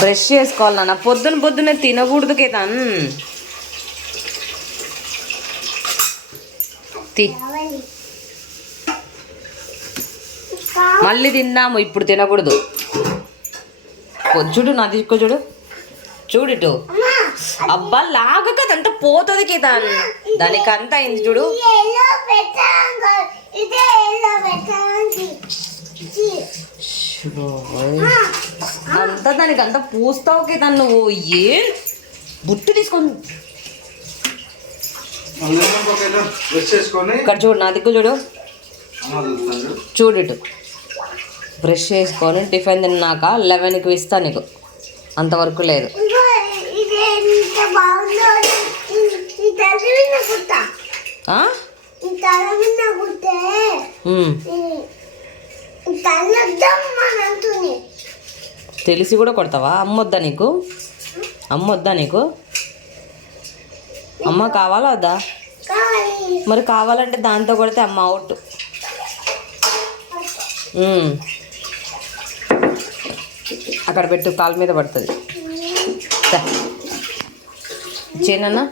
Brush చేసుకోవాలి నాన్న. పొద్దున్నే తినకూడదు కేతన్. మళ్ళీ తిందాము, ఇప్పుడు తినకూడదు. చూడు నా తీసుకో, చూడు చూడు. అబ్బా లాగ కదంతా పోతుంది కేతన్. దానికి అంతా అయింది చూడు. అంతా దానికి అంతా పూస్తావు కేతన్. నువ్వు ఏం బుట్టు తీసుకొని ఇక్కడ చూడు, నా దిక్కు చూడు. చూడు బ్రష్ చేసుకొని టిఫిన్ తిన్నాక 11కి ఇస్తా నీకు. అంతవరకు లేదు. తెలిసి కూడా కొడతావా? అమ్మొద్దా నీకు? అమ్మొద్దా నీకు? అమ్మ కావాలా వద్దా? మరి కావాలంటే దాంతో కొడితే అమ్మ అవుట్. అక్కడ పెట్టు, కాలు మీద పడుతుంది. చేనన్నా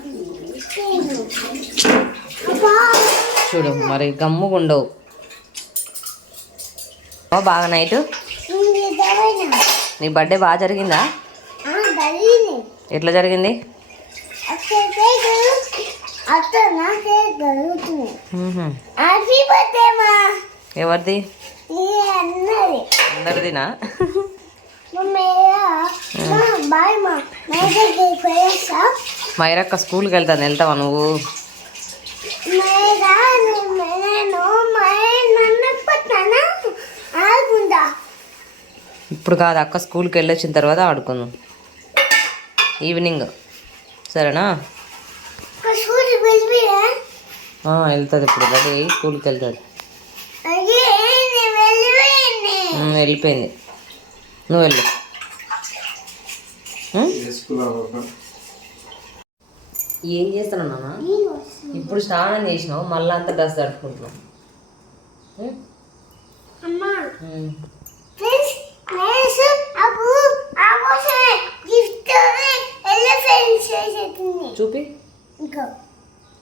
చూడు, మరి గమ్ముగా ఉండవు. బాగా నైట్ నీ బర్త్డే బాగా జరిగిందా? ఎట్లా జరిగింది? ఎవరిది? అందరిదినా? మైరక్క స్కూల్కి వెళ్తాను. వెళ్తావా నువ్వు? ఇప్పుడు కాదు, అక్క స్కూల్కి వెళ్ళొచ్చిన తర్వాత ఆడుకుందాం ఈవినింగ్. సరేనా? వెళ్తుంది ఇప్పుడు. రెడీ స్కూల్కి వెళ్తుంది. వెళ్ళిపోయింది. నువ్వు వెళ్ళు. ఏం చేస్తున్నావు నాన్న? ఇప్పుడు స్నానం చేసినావు, మళ్ళీ అంతా డ్రెస్ తడుపుకుంటున్నావు. చూపి,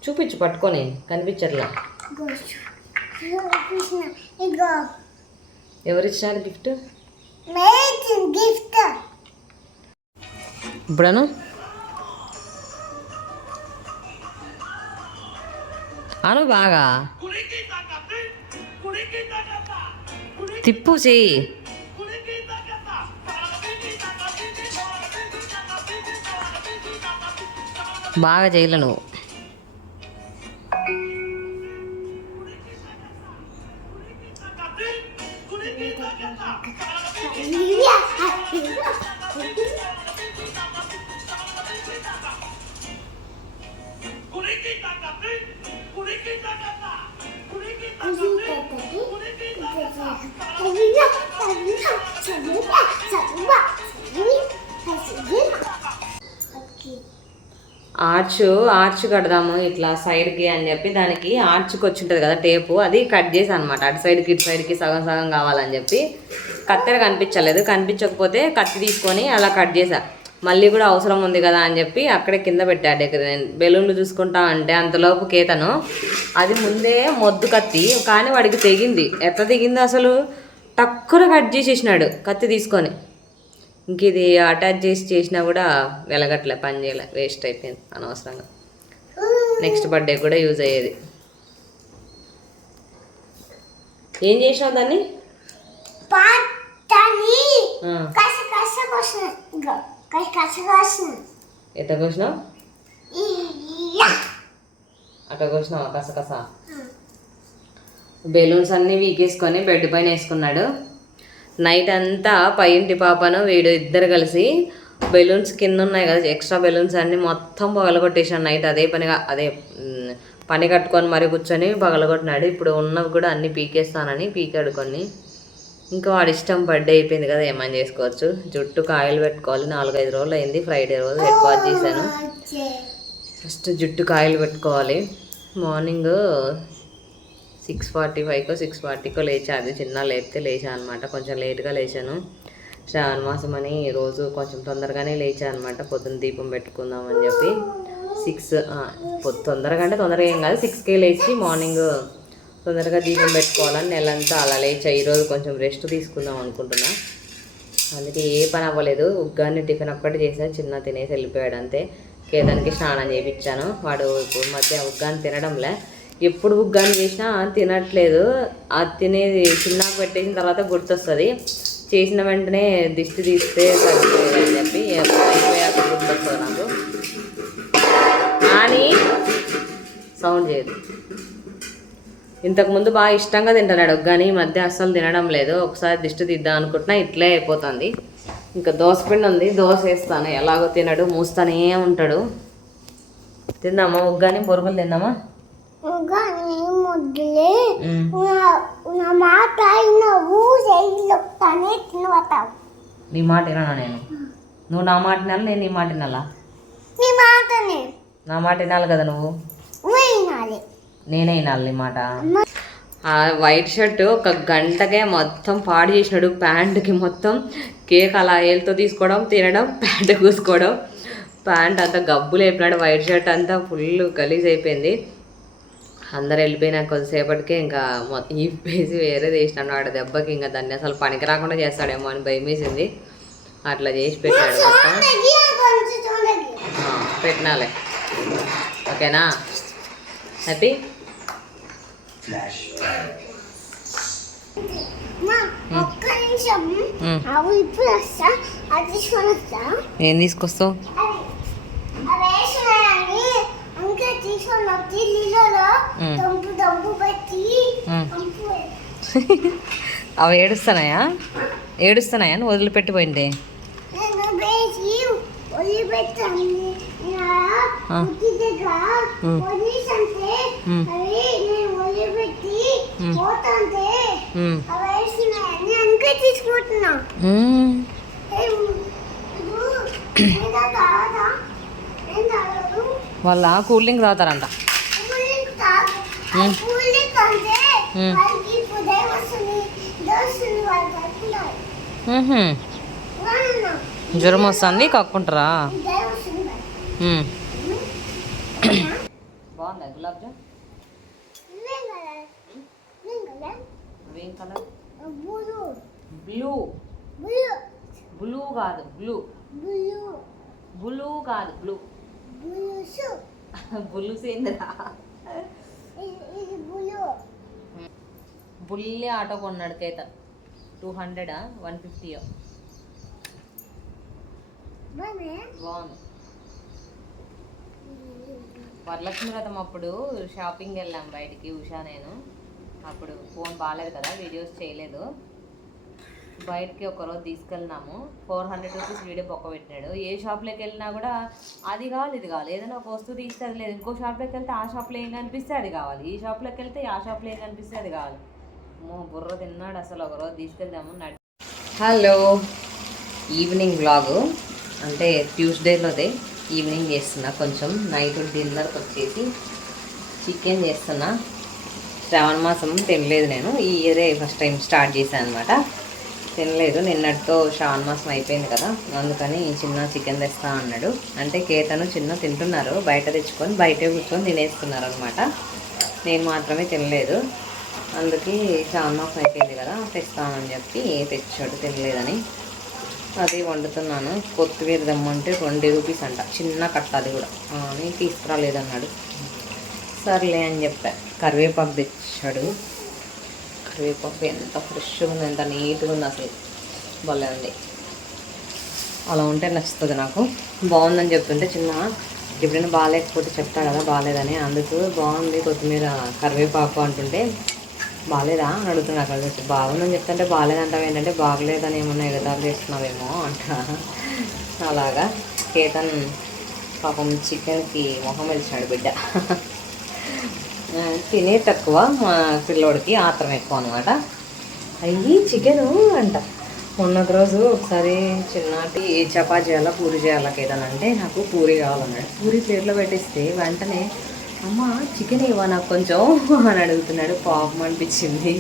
చూపించు పట్టుకొని. కనిపించట్లా. ఎవరిచ్చినారు గిఫ్ట్? ఇప్పుడను అను బాగా తిప్పు చెయ్యి. బాగా చేయలే నువ్వు. ఆర్చ్ కడదాము ఇట్లా సైడ్కి అని చెప్పి, దానికి ఆర్చ్కి వచ్చి ఉంటుంది కదా టేపు, అది కట్ చేసి అనమాట. అటు సైడ్కి ఇటు సైడ్కి సగం సగం కావాలని చెప్పి. కత్తెర కనిపించలేదు, కనిపించకపోతే కత్తి తీసుకొని అలా కట్ చేసా. మళ్ళీ కూడా అవసరం ఉంది కదా అని చెప్పి అక్కడే కింద పెట్టా డెకరేషన్. బెలూన్లు చూసుకుంటా అంటే అంతలోపు కేతను అది ముందే మొద్దు కత్తి, కానీ వాడికి తెగింది. ఎట్లా తెగింది అసలు? టక్కున కట్ చేసేసినాడు కత్తి తీసుకొని. ఇంక ఇది అటాచ్ చేసినా కూడా వెలగట్లే, పని చేయలే, వేస్ట్ అయిపోయింది అనవసరంగా. నెక్స్ట్ బర్త్డే కూడా యూజ్ అయ్యేది. ఏం చేసినావు దాన్ని? ఎట్లా కోసినావు? అట్లా కోసినావా? కసకస. బెలూన్స్ అన్నీ వీకేసుకొని బెడ్ పైన వేసుకున్నాడు. నైట్ అంతా పై ఇంటి పాపను వీడు ఇద్దరు కలిసి బెలూన్స్ కింద ఉన్నాయి కదా ఎక్స్ట్రా బెలూన్స్ అన్నీ మొత్తం పగలగొట్టేసాను నైట్. అదే పని కట్టుకొని మరి కూర్చొని పగలగొట్టినాడు. ఇప్పుడు ఉన్నవి కూడా అన్నీ పీకేస్తానని పీకాడు కొన్ని. ఇంకా వాడి ఇష్టం, బర్త్డే అయిపోయింది కదా, ఏమని చేసుకోవచ్చు. జుట్టు కాయలు పెట్టుకోవాలి. 4-5 రోజులు అయింది. ఫ్రైడే రోజు హెడ్ వాష్ చేశాను. ఫస్ట్ జుట్టు కాయలు పెట్టుకోవాలి. మార్నింగ్ 6:45కో 6:40కో లేచా. అది చిన్న లేపితే లేచా అనమాట. కొంచెం లేట్గా లేచాను. శ్రావణ మాసం అని రోజు కొంచెం తొందరగానే లేచా అనమాట. పొద్దున్న దీపం పెట్టుకుందామని చెప్పి 6 తొందరగా అంటే తొందరగా ఏం కాదు, 6కే లేచి మార్నింగ్ తొందరగా దీపం పెట్టుకోవాలని నెలంతా అలా లేచా. ఈరోజు కొంచెం రెస్ట్ తీసుకుందాం అనుకుంటున్నా. అందుకే ఏ పని అవ్వలేదు. ఉగ్గాన్ని టిఫిన్ ఒక్కటి చేసాను, చిన్న తినేసి వెళ్ళిపోయాడు అంతే. కేదానికి స్నానం చేయించాను. వాడు ఇప్పుడు మధ్య ఉగ్గాన్ని తినడంలే. ఎప్పుడు ఉగ్గాన్ని చేసినా తినట్లేదు. అది తినేది చిన్నకు పెట్టేసిన తర్వాత గుర్తొస్తుంది. చేసిన వెంటనే దిష్టి తీస్తే సరిపోయేది అని చెప్పి అయిపోయాక గుర్తొస్తుంది నాకు. కానీ సౌండ్ చేయదు. ఇంతకుముందు బాగా ఇష్టంగా తింటున్నాడు ఉగ్గాని, ఈ మధ్య అస్సలు తినడం లేదు. ఒకసారి దిష్టి తీద్దాం అనుకుంటున్నా, ఇట్లే అయిపోతుంది. ఇంకా దోసపిండి ఉంది, దోశ వేస్తాను. ఎలాగో తినడు, మూస్తానే ఉంటాడు. తిందామా ఉగ్గాని, బొరుగులు తిందామా? నీ మాట వినా నేను? నువ్వు నా మాట వినాలి, నేను నీ మాట వినాలా? నా మాట వినాలి కదా నువ్వు. నేనే వినాలి నీ మాట. ఆ వైట్ షర్ట్ ఒక గంటకే మొత్తం పాడు చేసినాడు. ప్యాంటుకి మొత్తం కేక్ అలా ఏళ్ళతో తీసుకోవడం, తినడం, ప్యాంటు కూసుకోవడం. ప్యాంట్ అంతా గబ్బులు అయిపోయినాడు. వైట్ షర్ట్ అంతా ఫుల్ గలీజ్ అయిపోయింది. అందరు వెళ్ళిపోయినా కొద్దిసేపటికే ఇంకా మొత్తం ఇప్పేసి వేరే చేసినాడు. వాడు దెబ్బకి ఇంకా దాన్ని అసలు పనికి రాకుండా చేస్తాడేమో అని భయం వేసింది. అట్లా చేసి పెట్టాడు మొత్తం. పెట్టినాలే, ఓకేనా? హ్యాపీ? ఏం తీసుకొస్తావు? అవి ఏడుస్తున్నాయా? నువ్వు వదిలిపెట్టిపోయింది. వాళ్ళ కూల్ డ్రింక్ తాగుతారంట. జ్వరం వస్తుంది, కక్కుంటారా? బాగుందా గులాబ్ జామ్? ఏం కలర్? బ్లూ. బ్లూ కాదు, బ్లూ. బ్లూ కాదు, బ్లూ. బ్లూ సేంద్రా. బుల్లి ఆటో కొన్నాడు కేతన్. 200 150. బాగుంది. వరలక్ష్మి వ్రతం అప్పుడు షాపింగ్ వెళ్ళాం బయటికి, ఉషా నేను. అప్పుడు ఫోన్ బాగాలేదు కదా, వీడియోస్ చేయలేదు. బయటకి ఒకరోజు తీసుకెళ్ళినాము. 400 రూపీస్ వీడియో పొక్క పెట్టినాడు. ఏ షాప్లోకి వెళ్ళినా కూడా అది కావాలి, ఇది కావాలి. ఏదైనా ఒక వస్తువు తీస్తే అది లేదు. ఇంకో షాప్లోకి వెళ్తే ఆ షాప్లో ఏం కనిపిస్తే అది కావాలి. ఈ షాప్లోకి వెళ్తే ఆ షాప్లో ఏం కనిపిస్తే అది కావాలి. బుర్ర తిన్నాడు అసలు. ఒకరోజు తీసుకెళ్దాము. హలో, ఈవినింగ్ వ్లాగు అంటే ట్యూస్డేలోదే ఈవినింగ్ చేస్తున్నా. కొంచెం నైట్ డిన్నర్కి వచ్చేసి చికెన్ చేస్తున్నా. శ్రావణ మాసం తినలేదు నేను. ఈ ఇయరే ఫస్ట్ టైం స్టార్ట్ చేశాను అనమాట. తినలేదు. నిన్నటితో శ్రావణ మాసం అయిపోయింది కదా, అందుకని చిన్న చికెన్ తెస్తా అన్నాడు. అంటే కేతను చిన్న తింటున్నారు, బయట తెచ్చుకొని బయటే కూర్చొని తినేస్తున్నారు అనమాట. నేను మాత్రమే తినలేదు. అందుకే శ్రావణ మాసం అయిపోయింది కదా, తెస్తానని చెప్పి తెచ్చాడు. తినలేదని అది వండుతున్నాను. కొత్తిమీర దమ్మంటే 20 రూపీస్ అంట, చిన్న కట్ట. అది కూడా నేను తీసుకురాలేదన్నాడు. సర్లే అని చెప్పా. కరివేపాకు తెచ్చాడు. కరివేపాకు ఎంత ఫ్రెష్గా ఉంది, ఎంత నీట్గా ఉంది, అసలు భలే ఉంది. అలా ఉంటే నచ్చుతుంది నాకు. బాగుందని చెప్తుంటే చిన్న ఎప్పుడైనా బాగాలేకపోతే చెప్తా కదా బాగాలేదని, అందుకు బాగుంది కొత్తిమీర కరివేపాకు అంటుంటే బాగాలేదా అని అడుగుతున్నా. అక్కడ బాగుందని చెప్తుంటే బాగాలేదంటావు ఏంటంటే, బాగలేదని ఏమన్నా ఎగతాలు చేస్తున్నావేమో అంట. అలాగా కేతన్ పాపం చికెన్కి మొహం వెలిచాడు బిడ్డ. తినే తక్కువ, మా పిల్లోడికి ఆత్రం ఎక్కువ అనమాట. అయ్యి చికెను అంట. మొన్నొక రోజు ఒకసారి చిన్నటి చపాతీ చేయాలా పూరి చేయాలా కేతన్ అంటే, నాకు పూరి కావాలన్నాడు. పూరి ప్లేట్లో పెట్టిస్తే వెంటనే అమ్మ చికెన్ ఇవ్వ నాకు కొంచెం అని అడుగుతున్నాడు. పాపం అనిపించింది.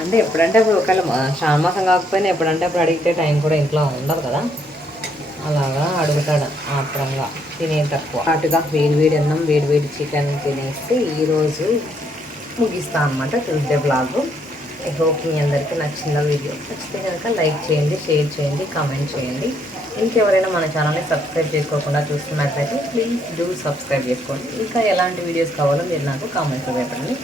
అంటే ఎప్పుడంటే అప్పుడు ఒకవేళ శ్రావణమాసం కాకపోయినా ఎప్పుడంటే అప్పుడు అడిగితే టైం కూడా ఇంట్లో ఉండదు కదా, అలాగా అడుగుతాడు ఆత్రంగా. తినే తక్కువ అటుగా వేడి అన్నం వేడి చికెన్ తినేసి ఈరోజు ముగిస్తాను అనమాట ట్యూస్డే బ్లాగ్. ఐ హోప్ మీ అందరికీ నచ్చిన వీడియో నచ్చితే కనుక లైక్ చేయండి, షేర్ చేయండి, కామెంట్ చేయండి. ఇంకెవరైనా మన ఛానల్ని సబ్స్క్రైబ్ చేసుకోకుండా చూస్తున్నట్లయితే ప్లీజ్ డూ సబ్స్క్రైబ్ చేసుకోండి. ఇంకా ఎలాంటి వీడియోస్ కావాలో మీరు నాకు కామెంట్స్లో పెట్టండి.